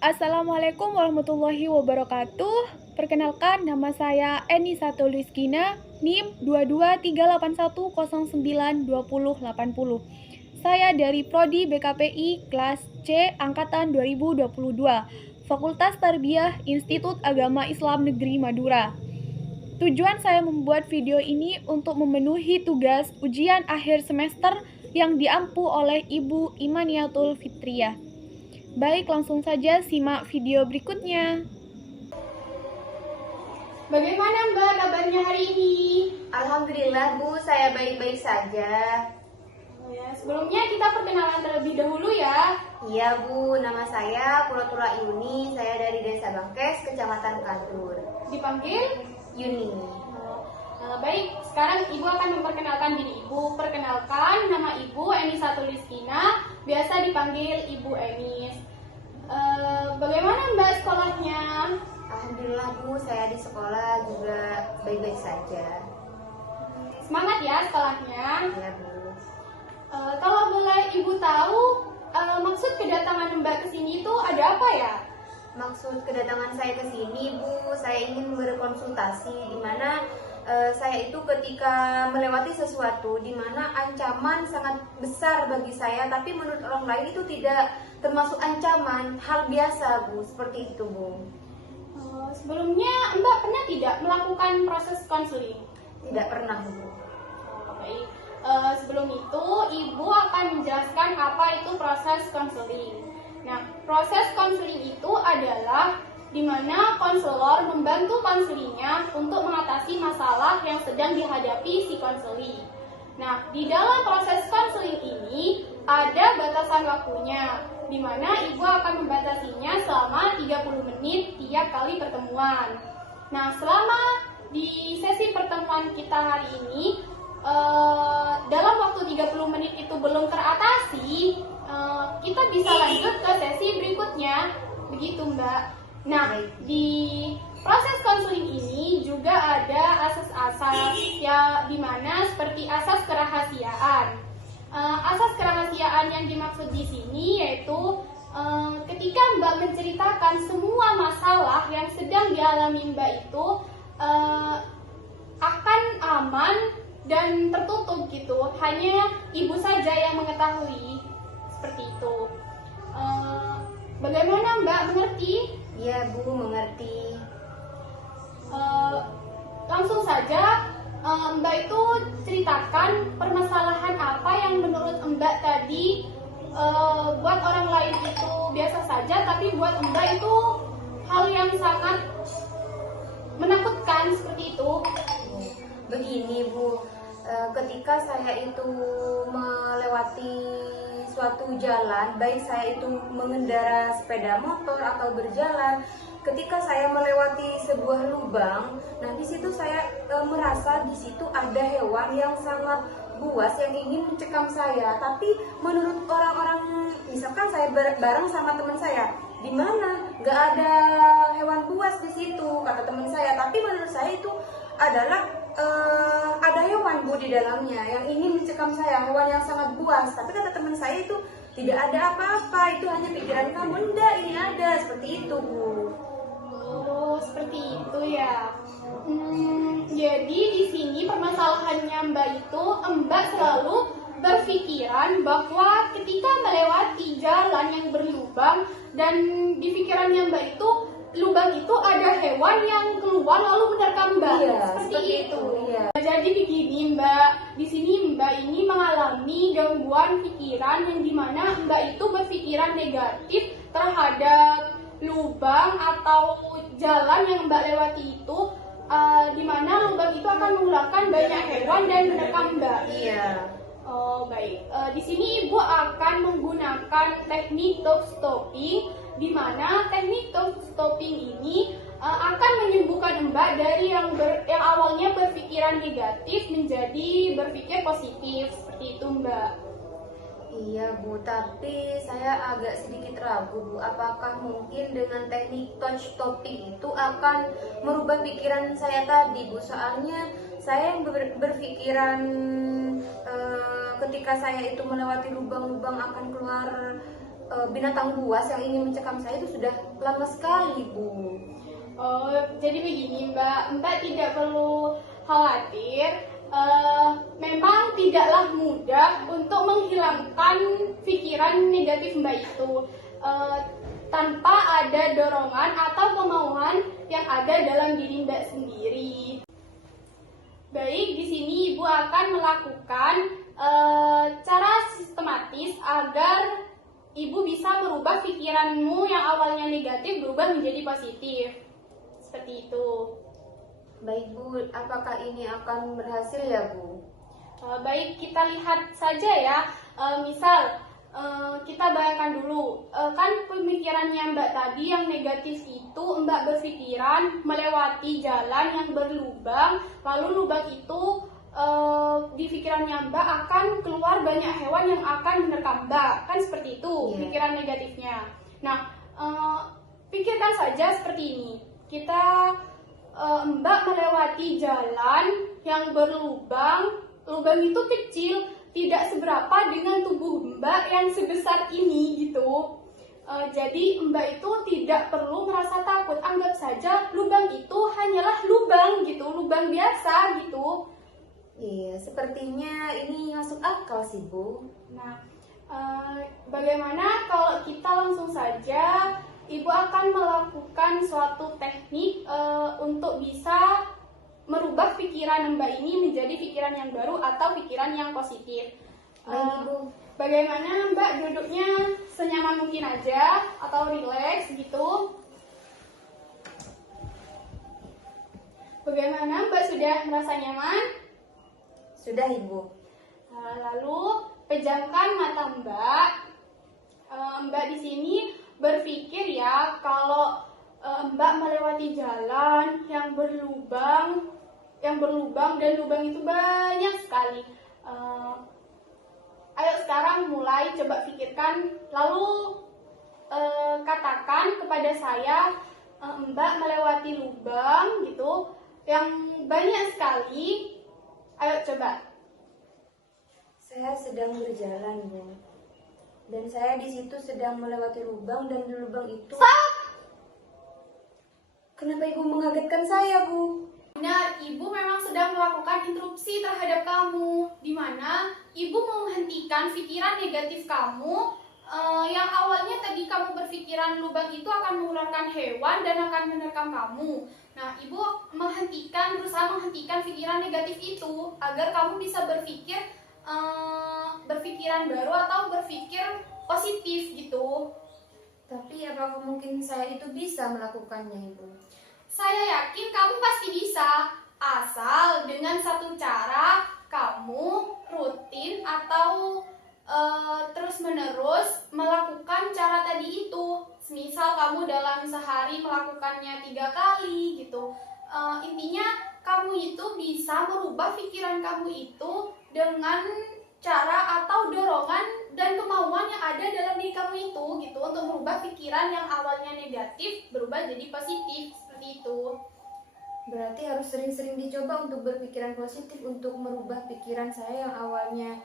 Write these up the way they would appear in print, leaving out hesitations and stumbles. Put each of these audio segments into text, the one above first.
Assalamualaikum warahmatullahi wabarakatuh. Perkenalkan, nama saya Eni Satuliskina, NIM 223810920080. Saya dari Prodi BKPI kelas C angkatan 2022, Fakultas Tarbiyah Institut Agama Islam Negeri Madura. Tujuan saya membuat video ini untuk memenuhi tugas ujian akhir semester yang diampu oleh Ibu Imaniatul Fitriyah. Baik, langsung saja simak video berikutnya. Bagaimana Mbak kabarnya hari ini? Alhamdulillah Bu, saya baik-baik saja. Sebelumnya kita perkenalan terlebih dahulu ya. Iya Bu, nama saya Puratura Yuni, saya dari Desa Bangkes, Kecamatan Kantur. Dipanggil Yuni. Baik, sekarang Ibu akan memperkenalkan diri Ibu. Perkenalkan, nama Ibu Eni Satuliskina, biasa dipanggil Ibu Enis. Bagaimana Mbak sekolahnya? Alhamdulillah Bu, saya di sekolah juga baik-baik saja. Semangat ya sekolahnya. Iya Bu. Kalau boleh Ibu tahu, maksud kedatangan Mbak ke sini itu ada apa ya? Maksud kedatangan saya ke sini Bu, saya ingin berkonsultasi di mana saya itu ketika melewati sesuatu di mana ancaman sangat besar bagi saya, tapi menurut orang lain itu tidak termasuk ancaman, hal biasa Bu, seperti itu Bu. Sebelumnya Mbak pernah tidak melakukan proses konseling? Tidak pernah Bu. Baik. Sebelum itu Ibu akan menjelaskan apa itu proses konseling. Nah, proses konseling itu adalah di mana konselor membantu konselingnya untuk mengatasi masalah yang sedang dihadapi si konseli. Nah, di dalam proses konseling ini ada batasan waktunya, di mana Ibu akan membatasinya selama 30 menit tiap kali pertemuan. Nah, selama di sesi pertemuan kita hari ini, dalam waktu 30 menit itu belum teratasi, kita bisa lanjut ke sesi berikutnya. Begitu Mbak. Nah, di proses konseling ini juga ada asas-asas ya, di mana seperti asas kerahasiaan. Asas kerahasiaan yang dimaksud di sini yaitu ketika Mbak menceritakan semua masalah yang sedang dialami Mbak itu akan aman dan tertutup gitu. Hanya Ibu saja yang mengetahui, seperti itu. Bagaimana Mbak, mengerti? Iya Bu, mengerti. Langsung saja Mbak itu ceritakan permasalahan apa yang menurut Mbak tadi buat orang lain itu biasa saja, tapi buat Mbak itu hal yang sangat menakutkan, seperti itu. Begini Bu, ketika saya itu melewati suatu jalan, baik saya itu mengendara sepeda motor atau berjalan, ketika saya melewati sebuah lubang, nah di situ saya merasa di situ ada hewan yang sangat buas yang ingin mencekam saya. Tapi menurut orang-orang, misalkan saya bareng sama teman saya, di mana nggak ada hewan buas di situ kata teman saya, tapi menurut saya itu adalah ada hewan Bu di dalamnya yang ingin mencekam saya, hewan yang sangat buas. Tapi kata teman saya itu tidak ada apa-apa, itu hanya pikiran kamu. Enggak, ini ada, seperti itu Bu. Oh, seperti itu ya. Jadi di sini permasalahannya Mbak itu, Mbak selalu berpikiran bahwa ketika melewati jalan yang berlubang dan di pikirannya Mbak itu lubang itu ada hewan yang keluar lalu menerkam Mbak. Iya, seperti itu. Iya. Jadi begini Mbak, di sini Mbak ini mengalami gangguan pikiran yang dimana Mbak itu berpikiran negatif terhadap lubang atau jalan yang Mbak lewati itu, di mana lubang itu akan mengeluarkan banyak hewan dan menerkam Mbak. Iya. Oh baik, di sini Ibu akan menggunakan teknik dog stopping, di mana teknik dog stopping ini akan menyembuhkan Mbak dari yang awalnya berpikiran negatif menjadi berpikir positif, seperti itu Mbak. Iya Bu, tapi saya agak sedikit ragu Bu, apakah mungkin dengan teknik touch stopping itu akan merubah pikiran saya tadi Bu? Soalnya saya yang berpikiran ketika saya itu melewati lubang-lubang akan keluar binatang buas yang ingin mencekam saya itu sudah lama sekali, Bu. Oh, jadi begini Mbak tidak perlu khawatir. Memang tidaklah mudah untuk menghilangkan pikiran negatif Mbak itu tanpa ada dorongan atau kemauan yang ada dalam diri Mbak sendiri. Baik, di sini Ibu akan melakukan cara sistematis agar Ibu bisa merubah pikiranmu yang awalnya negatif berubah menjadi positif. Seperti itu. Baik, Bu, apakah ini akan berhasil ya, Bu? Baik, kita lihat saja ya. Misal, kita bayangkan dulu, kan pemikirannya Mbak tadi yang negatif itu Mbak berpikiran melewati jalan yang berlubang, lalu lubang itu di pikirannya Mbak akan keluar banyak hewan yang akan menerkam Mbak, kan seperti itu pikiran negatifnya. Nah, pikirkan saja seperti ini, Mbak melewati jalan yang berlubang, lubang itu kecil, tidak seberapa dengan tubuh Mbak yang sebesar ini gitu. Jadi Mbak itu tidak perlu merasa takut, anggap saja lubang itu hanyalah lubang gitu, lubang biasa gitu. Iya, sepertinya ini masuk akal sih, Bu. Nah, bagaimana kalau kita langsung saja Ibu akan melakukan suatu teknik untuk bisa merubah pikiran Mbak ini menjadi pikiran yang baru atau pikiran yang positif. Baik, Ibu. Bagaimana Mbak duduknya senyaman mungkin aja atau rileks gitu. Bagaimana Mbak sudah merasa nyaman? Sudah, Ibu. Lalu pejamkan mata Mbak. Mbak di sini berpikir ya kalau Mbak melewati jalan yang berlubang dan lubang itu banyak sekali. Ayo sekarang mulai coba pikirkan, lalu katakan kepada saya, Mbak melewati lubang gitu yang banyak sekali. Ayo coba. Saya sedang berjalan, Bu. Dan saya di situ sedang melewati lubang, dan di lubang itu... Stop! Kenapa Ibu mengagetkan saya, Bu? Benar, Ibu memang sedang melakukan interupsi terhadap kamu, di mana Ibu menghentikan pikiran negatif kamu yang awalnya tadi kamu berpikiran lubang itu akan mengeluarkan hewan dan akan menerkam kamu. Nah, Ibu berusaha menghentikan pikiran negatif itu agar kamu bisa berpikiran baru atau berpikir positif gitu. Tapi apakah mungkin saya itu bisa melakukannya, Ibu? Saya yakin kamu pasti bisa, asal dengan satu cara kamu rutin atau terus-menerus melakukan cara tadi itu. Misal kamu dalam sehari melakukannya 3 kali gitu. Intinya kamu itu bisa merubah pikiran kamu itu dengan cara atau dorongan dan kemauan yang ada dalam diri kamu itu gitu, untuk merubah pikiran yang awalnya negatif berubah jadi positif, seperti itu. Berarti harus sering-sering dicoba untuk berpikiran positif, untuk merubah pikiran saya yang awalnya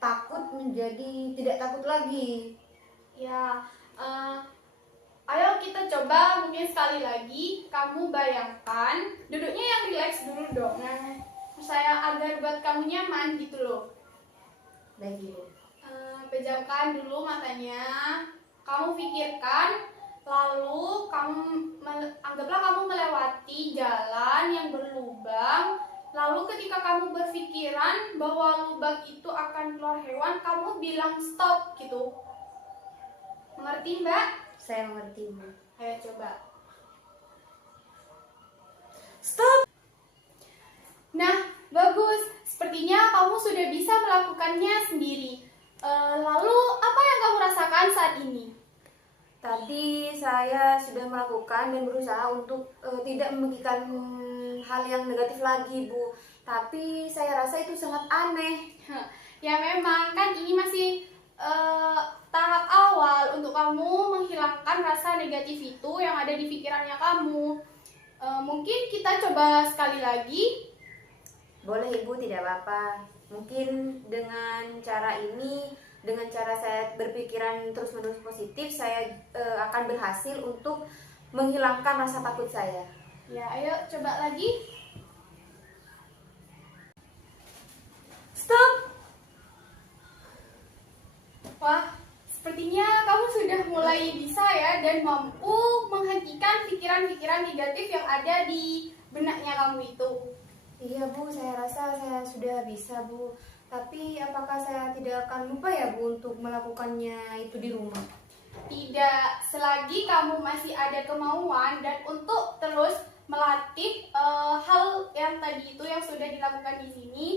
takut menjadi tidak takut lagi. Ya, ayo kita coba mungkin sekali lagi. Kamu bayangkan duduknya yang rileks dulu dong. Nah, saya agar buat kamu nyaman gitu loh. Baik, Ibu. Pejamkan dulu matanya. Kamu pikirkan, lalu anggaplah kamu melewati jalan yang berlubang. Lalu ketika kamu berpikiran bahwa lubang itu akan keluar hewan, kamu bilang stop gitu. Mengerti, Mbak? Saya mengerti, Bu. Ayo coba. Stop! Nah, bagus. Sepertinya kamu sudah bisa melakukannya sendiri. Lalu, apa yang kamu rasakan saat ini? Tadi saya sudah melakukan dan berusaha untuk tidak memikirkan hal yang negatif lagi, Bu. Tapi saya rasa itu sangat aneh. Ya memang, kan ini masih tahap awal untuk kamu menghilangkan rasa negatif itu yang ada di pikirannya kamu. Mungkin kita coba sekali lagi. Boleh, Ibu, tidak apa-apa. Mungkin dengan cara ini Dengan cara saya berpikiran terus-menerus positif, saya akan berhasil untuk menghilangkan rasa takut saya. Ya, ayo coba lagi. Stop! Wah, sepertinya kamu sudah mulai bisa ya dan mampu menghentikan pikiran-pikiran negatif yang ada di benaknya kamu itu. Iya Bu, saya rasa saya sudah bisa Bu. Tapi apakah saya tidak akan lupa ya Bu untuk melakukannya itu di rumah? Tidak, selagi kamu masih ada kemauan dan untuk terus melatih hal yang tadi itu yang sudah dilakukan di sini,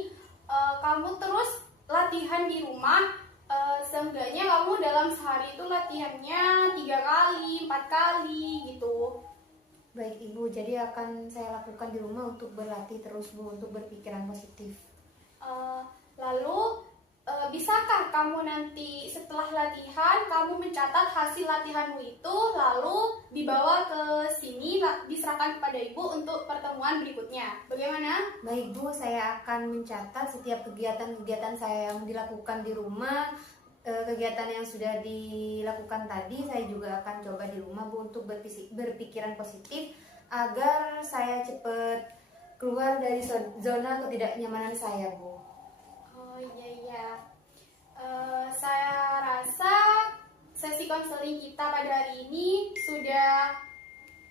kamu terus latihan di rumah. Seenggaknya kamu dalam sehari itu latihannya 3 kali, 4 kali gitu. Baik Ibu, jadi akan saya lakukan di rumah untuk berlatih terus Bu, untuk berpikiran positif. Lalu bisakah kamu nanti setelah latihan kamu mencatat hasil latihanmu itu lalu dibawa ke sini diserahkan kepada ibu untuk pertemuan berikutnya. Bagaimana? Baik Bu, saya akan mencatat setiap kegiatan-kegiatan saya yang dilakukan di rumah. Kegiatan yang sudah dilakukan tadi saya juga akan coba di rumah Bu untuk berpikiran positif agar saya cepat keluar dari zona ketidaknyamanan saya Bu. Oh iya. Saya rasa sesi konseling kita pada hari ini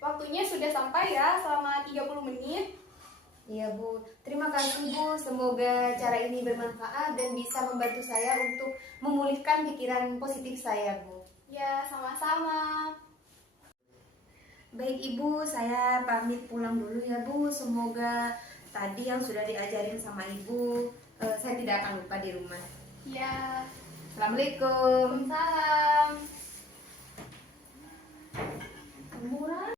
waktunya sudah sampai ya, selama 30 menit. Iya Bu, terima kasih Bu. Semoga cara ini bermanfaat dan bisa membantu saya untuk memulihkan pikiran positif saya Bu. Ya, sama-sama. Baik Ibu, saya pamit pulang dulu ya Bu. Semoga tadi yang sudah diajarin sama Ibu, saya tidak akan lupa di rumah. Ya, Assalamualaikum. salam.